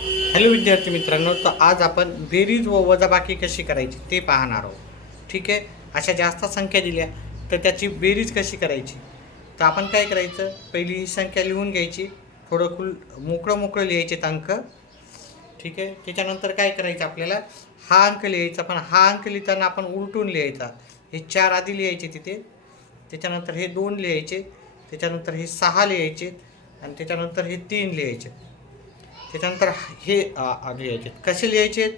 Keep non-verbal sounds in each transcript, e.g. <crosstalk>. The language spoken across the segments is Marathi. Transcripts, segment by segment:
हॅलो विद्यार्थी मित्रांनो तर आज आपण बेरीज व वजाबाकी कशी करायची ते पाहणार आहोत. ठीक आहे? अशा जास्त संख्या दिल्या तर त्याची बेरीज कशी करायची? तर आपण काय करायचं? पहिली ही संख्या लिहून घ्यायची. थोडं खुल मोकळं मोकळं लिहायचे अंक. ठीक आहे? त्याच्यानंतर काय करायचं आपल्याला? हा अंक लिहायचा पण हा अंक लिहिताना आपण उलटून लिहायचा. हे चार आधी लिहायचे तिथे. त्याच्यानंतर हे दोन लिहायचे. त्याच्यानंतर हे सहा लिहायचे. आणि त्याच्यानंतर हे तीन लिहायचे. त्याच्यानंतर हे लिहायचे कसे लिहायचे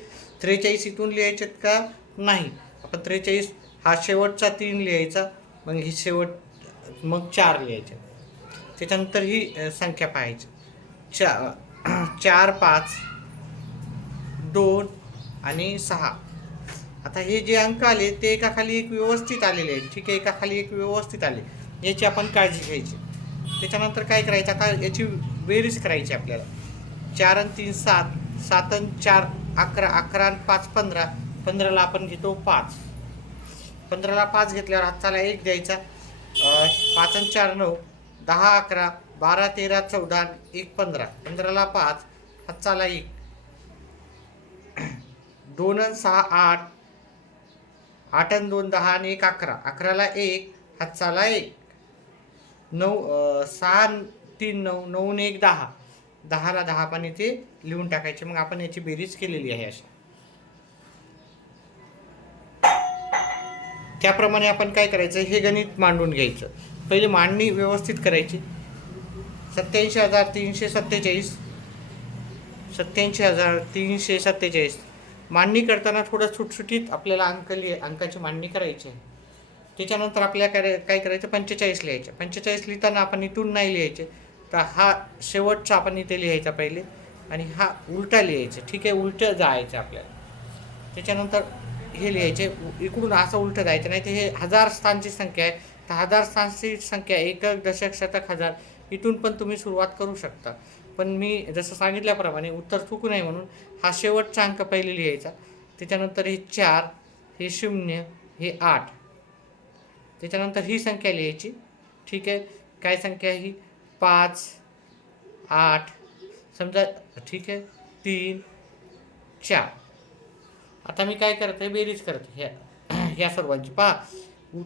त्रेचाळीस इथून लिहायचे का? नाही. आपण त्रेचाळीस हा शेवटचा तीन लिहायचा मग ही शेवट मग चार लिहायचे. त्याच्यानंतर ही संख्या पाहायची. चा <clears throat> चार पाच दोन आणि सहा. आता हे जे अंक आले ते एकाखाली एक व्यवस्थित आलेले आहेत. ठीक आहे एकाखाली एक व्यवस्थित आले. याची आपण काळजी घ्यायची. त्याच्यानंतर काय करायचं? आता याची बेरीज करायची आपल्याला. चार आणि तीन सात. सात आणि चार अकरा. अकरा आणि पाच पंधरा. पंधराला आपण घेतो पाच. पंधराला पाच घेतल्यावर हाताला एक द्यायचा. पाच आणि चार नऊ. दहा अकरा. बारा तेरा चौदा आणि एक पंधरा. पंधराला पाच. हाताला एक. दोन आणि सहा आठ. आठ आणि दोन दहा आणि एक अकरा. अकराला एक. हाताला एक. नऊ सहा तीन नऊ. नऊ एक दहा. दहाला दहा पण इथे लिहून टाकायचे. मग आपण याची बेरीज केलेली आहे अशा. त्याप्रमाणे आपण काय करायचं? हे गणित मांडून घ्यायचं. पहिले मांडणी व्यवस्थित करायची. सत्याऐंशी हजार तीनशे सत्तेचाळीस. सत्याऐंशी हजार तीनशे सत्तेचाळीस. मांडणी करताना थोडं सुटसुटीत आपल्याला अंक लिहि अंकाची मांडणी करायची आहे. त्याच्यानंतर आपल्याला काय काय करायचं? पंचेचाळीस लिहायचं. पंचेचाळीस लिहिताना आपण इथून नाही लिहायचे. तर हा शेवटचा आपण इथे लिहायचा पहिले आणि हा उलटा लिहायचा. ठीक आहे उलटं जायचं आपल्याला. त्याच्यानंतर हे लिहायचे इकडून असं उलटं जायचं नाही तर हे हजार स्थानची संख्या आहे. तर हजार स्थानची संख्या एकक दशक शतक हजार इथून पण तुम्ही सुरुवात करू शकता. पण मी जसं सांगितल्याप्रमाणे उत्तर चुकू नये म्हणून हा शेवटचा अंक पहिले लिहायचा. त्याच्यानंतर हे चार हे शून्य हे आठ. त्याच्यानंतर ही संख्या लिहायची. ठीक आहे काय संख्या ही? पाच आठ समजा ठीक आहे तीन चार. आता मी काय करते बेरीज करते ह्या ह्या सर्वांची. पहा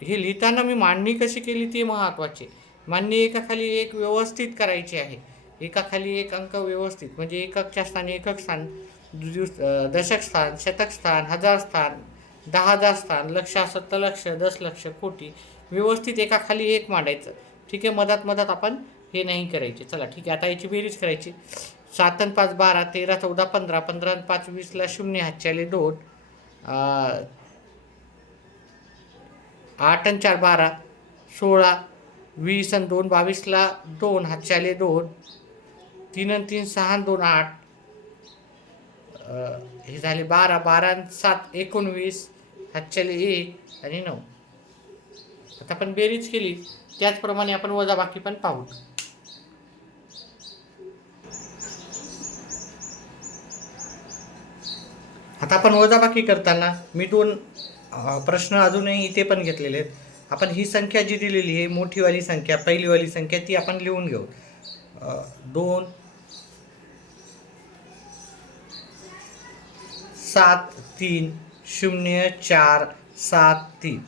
हे लिहिताना मी मांडणी कशी केली ती महत्त्वाची मांडणी एकाखाली एक व्यवस्थित करायची आहे. एकाखाली एक अंक व्यवस्थित म्हणजे एककच्या स्थानी एकक स्थान दिवस दशक स्थान शतक स्थान हजार स्थान दहा हजार स्थान लक्ष सत्तलक्ष दस लक्ष कोटी व्यवस्थित एकाखाली एक मांडायचं. ठीक आहे मधात मधात आपण हे नाही करायचे. चला ठीक आहे आता याची बेरीज करायची. सात आणि पाच बारा तेरा चौदा पंधरा पंधरा आणि पाच वीसला शून्य हातच्याले दोन. आठ आणि चार बारा सोळा वीस आणि दोन बावीसला दोन हातच्याले दोन. तीन आणि तीन सहा आणि दोन आठ. हे झाले बारा बारा आणि सात एकोणवीस हातच्याले एक आणि नऊ. आता आपण बेरीज केली. त्याचप्रमाणे आपण वजाबाकी पण पाहू. आता आपण वजाबाकी करताना मी दोन प्रश्न अजूनही इथे पण घेतलेले आहेत. आपण ही संख्या जी दिलेली आहे मोठीवाली संख्या पहिलीवाली संख्या ती आपण लिहून घेऊ. दोन सात तीन शून्य चार सात तीन.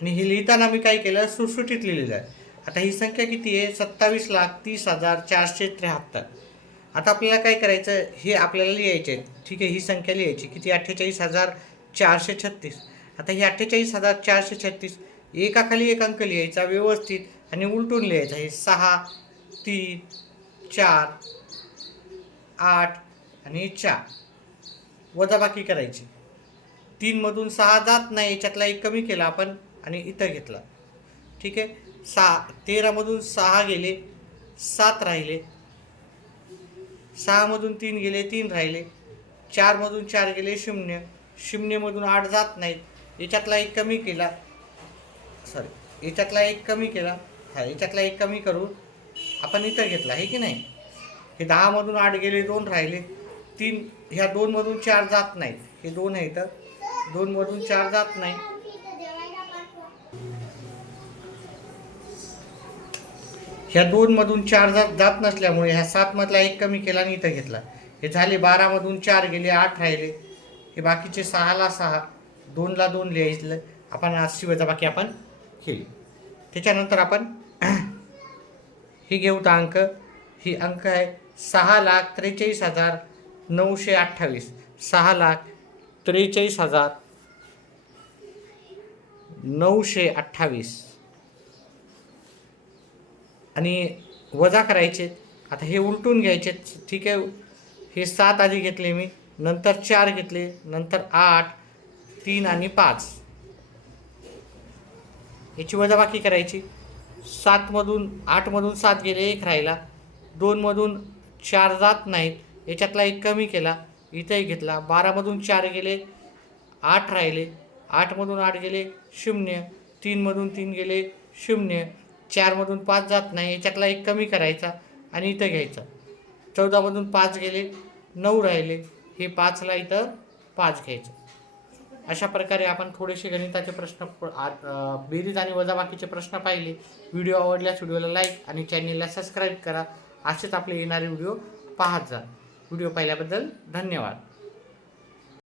आणि हे लिहिताना मी काय केलं सुटसुटीत लिहिलेलं आहे. आता ही संख्या किती आहे? सत्तावीस लाख तीस हजार चारशे त्र्याहत्तर. आता आपल्याला काय करायचं? हे आपल्याला लिहायचे आहे ठीक आहे ही संख्या लिहायची. किती? अठ्ठेचाळीस हजार चारशे छत्तीस. आता ही अठ्ठेचाळीस हजार चारशे छत्तीस एकाखाली एक अंक लिहायचा व्यवस्थित आणि उलटून लिहायचा. हे सहा तीन चार आठ आणि चार. वजाबाकी करायची. तीनमधून सहा जात नाही. याच्यातला एक कमी केला आपण. आणि इथं घेतला. ठीक आहे? सहा तेरामधून सहा गेले सात राहिले. सहामधून तीन गेले तीन राहिले. चारमधून चार गेले शून्य. शून्यमधून आठ जात नाहीत. याच्यातला एक कमी केला. सॉरी याच्यातला एक कमी केला. हा याच्यातला एक कमी करून आपण इथं घेतला आहे की नाही? हे दहामधून आठ गेले दोन राहिले. तीन ह्या दोनमधून चार जात नाहीत. हे दोन आहे तर दोनमधून चार जात नाही. ह्या दोनमधून चार जात जात नसल्यामुळे ह्या सातमधला एक कमी केला आणि इथं घेतला. हे झाले बारामधून चार गेले आठ राहिले. हे बाकीचे सहाला सहा दोनला दोन लिहायचं. आपण अशी वजाबाकी आपण केली. त्याच्यानंतर आपण <clears throat> ही घेऊ तर अंक. ही अंक आहे सहा लाख त्रेचाळीस हजार नऊशे अठ्ठावीस. सहा लाख त्रेचाळीस हजार नऊशे अठ्ठावीस. आणि वजा करायचे आता हे उलटून घ्यायचे. ठीक आहे. हे सात आधी घेतले मी. नंतर चार घेतले. नंतर आठ तीन आणि पाच. याची वजाबाकी करायची. सातमधून आठमधून सात गेले एक राहिला. दोनमधून चार जात नाहीत. याच्यातला एक कमी केला. इथंही घेतला. बारामधून चार गेले आठ राहिले. आठमधून आठ गेले शून्य. तीनमधून तीन गेले शून्य. चारमधून पाच जात नाही याच्यातला एक कमी करायचा आणि इथं घ्यायचा. चौदामधून पाच गेले नऊ राहिले हे पाचला इथं पाच घ्यायचं. अशा प्रकारे आपण थोडेसे गणिताचे प्रश्न बेरीज आणि वजाबाकीचे प्रश्न पाहिले. व्हिडिओ आवडल्यास व्हिडिओला लाईक आणि चॅनेलला सबस्क्राईब करा. असेच आपले येणारे व्हिडिओ पाहत जा. व्हिडिओ पाहिल्याबद्दल धन्यवाद.